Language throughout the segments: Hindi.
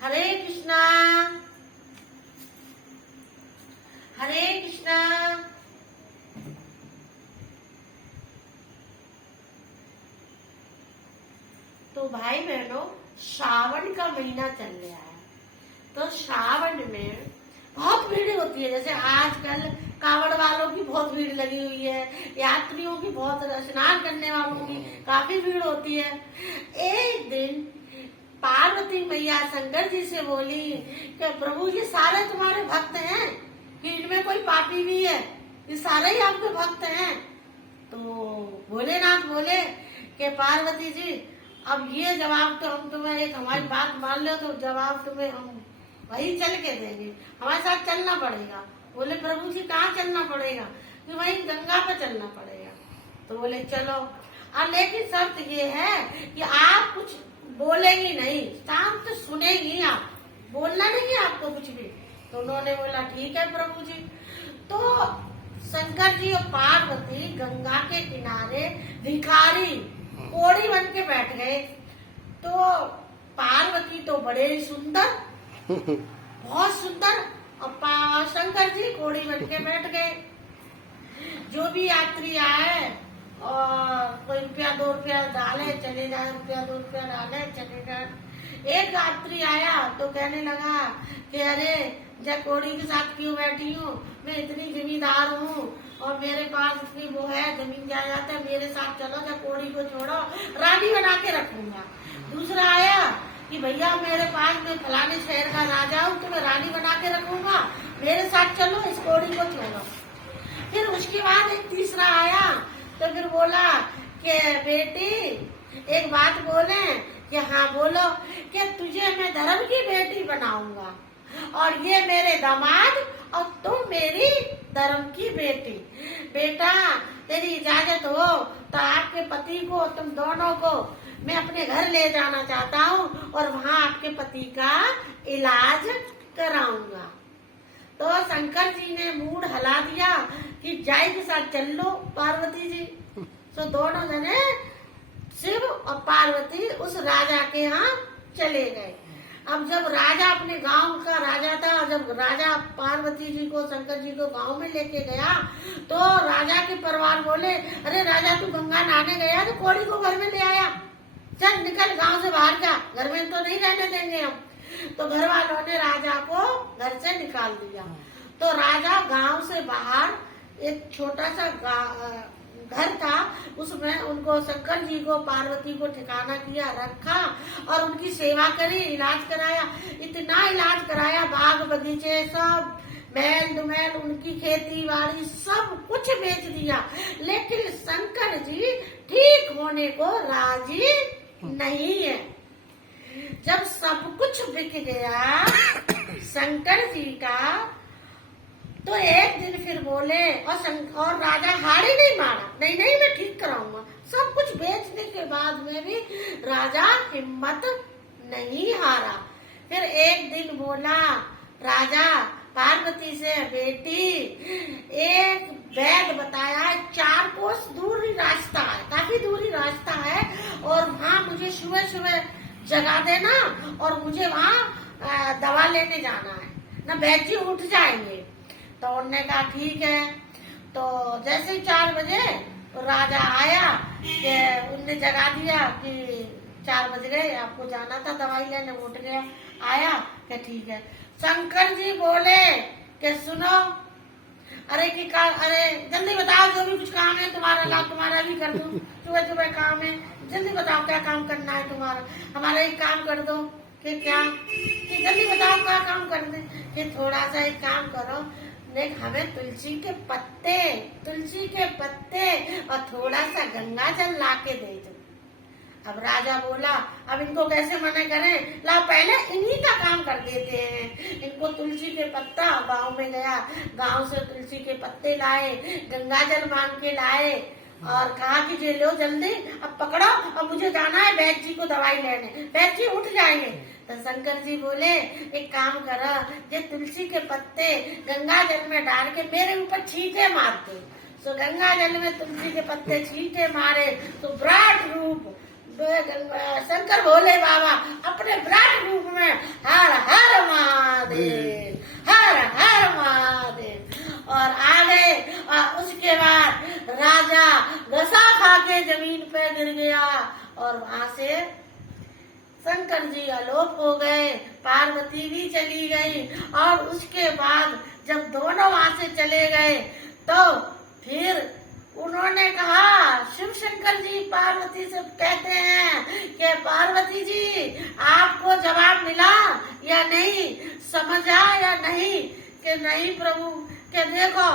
हरे कृष्णा हरे कृष्णा। तो भाई बहनों, श्रावण का महीना चल रहा है। तो श्रावण में बहुत भीड़ होती है। जैसे आजकल कावड़ वालों की बहुत भीड़ लगी हुई है, यात्रियों की बहुत, स्नान करने वालों की काफी भीड़ होती है। एक दिन पार्वती मैया शंकर जी से बोली कि प्रभु जी सारे तुम्हारे भक्त हैं कि इनमें कोई पापी भी है, ये सारे ही आपके भक्त हैं। तो भोलेनाथ बोले कि पार्वती जी अब ये जवाब तो हम तुम्हें, एक हमारी बात मान लो तो जवाब तुम्हें हम वही चल के देंगे, हमारे साथ चलना पड़ेगा। बोले प्रभु जी कहाँ चलना पड़ेगा? कि वही गंगा पे चलना पड़ेगा। तो बोले चलो, और लेकिन शर्त ये है कि आप कुछ बोलेगी नहीं, शांत सुनेगी, आप बोलना नहीं है आपको कुछ भी। तो उन्होंने बोला ठीक है प्रभु जी। तो शंकर जी और पार्वती गंगा के किनारे भिखारी कोड़ी बन के बैठ गए। तो पार्वती तो बड़े ही सुंदर, बहुत सुंदर, और शंकर जी कोड़ी बन के बैठ गए। जो भी यात्री आए और कोई रुपया 2 रुपया डाले चले जाए, रुपया 2 रुपया डाले चले जाए। एक यात्री आया तो कहने लगा कि अरे जब कोड़ी के साथ क्यों बैठी हूँ, मैं इतनी जमींदार हूँ और मेरे पास इतनी वो है, जमीन जायदाद है, मेरे साथ चलो, जब कोड़ी को छोड़ो, रानी बना के रखूंगा। दूसरा आया कि भैया मेरे पास, मैं फलाने शहर का राजा हूँ, तुम्हें रानी बना के रखूंगा, मेरे साथ चलो, इस कोड़ी को छोड़ो। फिर उसके बाद एक तीसरा आया तो फिर बोला कि बेटी एक बात बोले कि हाँ बोलो, कि तुझे मैं धर्म की बेटी बनाऊंगा और ये मेरे दामाद और तुम मेरी धर्म की बेटी। बेटा तेरी इजाजत हो तो आपके पति को, तुम दोनों को मैं अपने घर ले जाना चाहता हूँ और वहाँ आपके पति का इलाज कराऊंगा। तो शंकर जी ने मूड हिला दिया कि जाई के साथ चल लो पार्वती जी। तो दोनों जने शिव और पार्वती उस राजा के यहाँ चले गए। अब जब राजा अपने गांव का राजा था, और जब राजा पार्वती जी को, शंकर जी को गांव में लेके गया तो राजा के परिवार बोले अरे राजा तू गंगा नहाने गया तो कोड़ी को घर में ले आया, चल निकल गांव से बाहर जा, घर में तो नहीं रहने देंगे हम। तो घर वालों ने राजा को घर से निकाल दिया। तो राजा गांव से बाहर एक छोटा सा घर था, उसमें उनको, शंकर जी को, पार्वती को ठिकाना किया, रखा और उनकी सेवा करी, इलाज कराया। इतना इलाज कराया, बाग बगीचे सब, महल दुमहल, उनकी खेती बाड़ी सब कुछ बेच दिया, लेकिन शंकर जी ठीक होने को राजी नहीं है। जब सब कुछ बिक गया शंकर जी का, तो एक दिन फिर बोले, और राजा हारी नहीं मारा, नहीं मैं ठीक कराऊंगा। सब कुछ बेचने के बाद में भी राजा हिम्मत नहीं हारा। फिर एक दिन बोला राजा पार्वती से, बेटी एक वैद बताया 4 कोस दूर ही रास्ता है, काफी दूरी रास्ता है, और वहाँ मुझे सुबह सुबह जगा देना और मुझे वहाँ दवा लेने जाना है, ना बैठी उठ जाएंगे। तो उन्होंने कहा ठीक है। तो जैसे ही 4 बजे तो राजा आया कि उनने जगा दिया कि 4 बज गए, आपको जाना था दवाई लेने, उठ गया, आया कि ठीक है। शंकर जी बोले कि सुनो, अरे जल्दी बताओ, जो भी कुछ काम है तुम्हारा, तुम्हारा भी कर दूं, सुबह काम है, जल्दी बताओ क्या काम करना है तुम्हारा, हमारा एक काम कर दो। कि क्या? कि जल्दी बताओ क्या काम कर दे। कि थोड़ा सा एक काम करो, देख हमें तुलसी के पत्ते और थोड़ा सा गंगा जल ला के दे दो। अब राजा बोला अब इनको कैसे मना करें, ला पहले इन्हीं का काम कर देते हैं। इनको तुलसी के पत्ता, गांव में गया, गांव से तुलसी के पत्ते लाए, गंगा जल मांग के लाए और कहा कि जे लो जल्दी, अब पकड़ो, अब मुझे जाना है वैद्य जी को दवाई लेने, वैद्य जी उठ जाएंगे। तो शंकर जी बोले एक काम करो, ये तुलसी के पत्ते गंगा जल में डाल के मेरे ऊपर छींटे मार दो। तो गंगा जल में तुलसी के पत्ते छींटे मारे तो विराट रूप शंकर भोले बाबा अपने विराट रूप में हर के जमीन पे गिर गया और वहां से शंकर जी आलोप हो गए, पार्वती भी चली गई। और उसके बाद जब दोनों वहां से चले गए तो फिर उन्होंने कहा, शिव शंकर जी पार्वती से कहते हैं कि पार्वती जी आपको जवाब मिला या नहीं, समझा या नहीं? कि नहीं प्रभु, कि देखो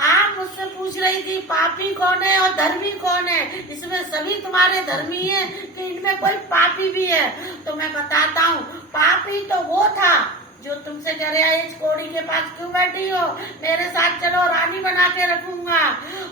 आप मुझसे पूछ रही थी पापी कौन है और धर्मी कौन है, इसमें सभी तुम्हारे धर्मी हैं कि इनमें कोई पापी भी है? तो मैं बताता हूँ, पापी तो वो था जो तुमसे कह रहा है इस कोड़ी के पास क्यों बैठी हो, मेरे साथ चलो रानी बना के रखूंगा।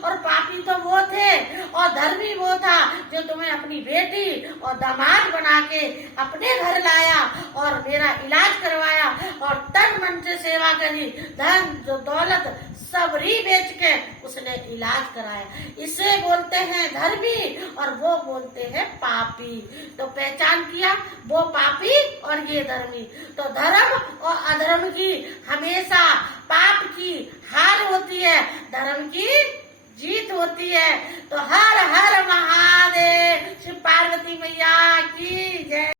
और पापी तो वो थे और धर्मी वो था जो तुम्हें अपनी बेटी और दामाद बना के अपने घर लाया और मेरा इलाज करवाया और तन मन से सेवा करी, धन जो दौलत सबरी बेच के उसने इलाज कराया। इसे बोलते हैं धर्मी और वो बोलते हैं पापी। तो पहचान किया, वो पापी और ये धर्मी। तो धर्म और अधर्म की हमेशा पाप की हार होती है, धर्म की जीत होती है। तो हर हर महादेव, शिव पार्वती मैया की जय।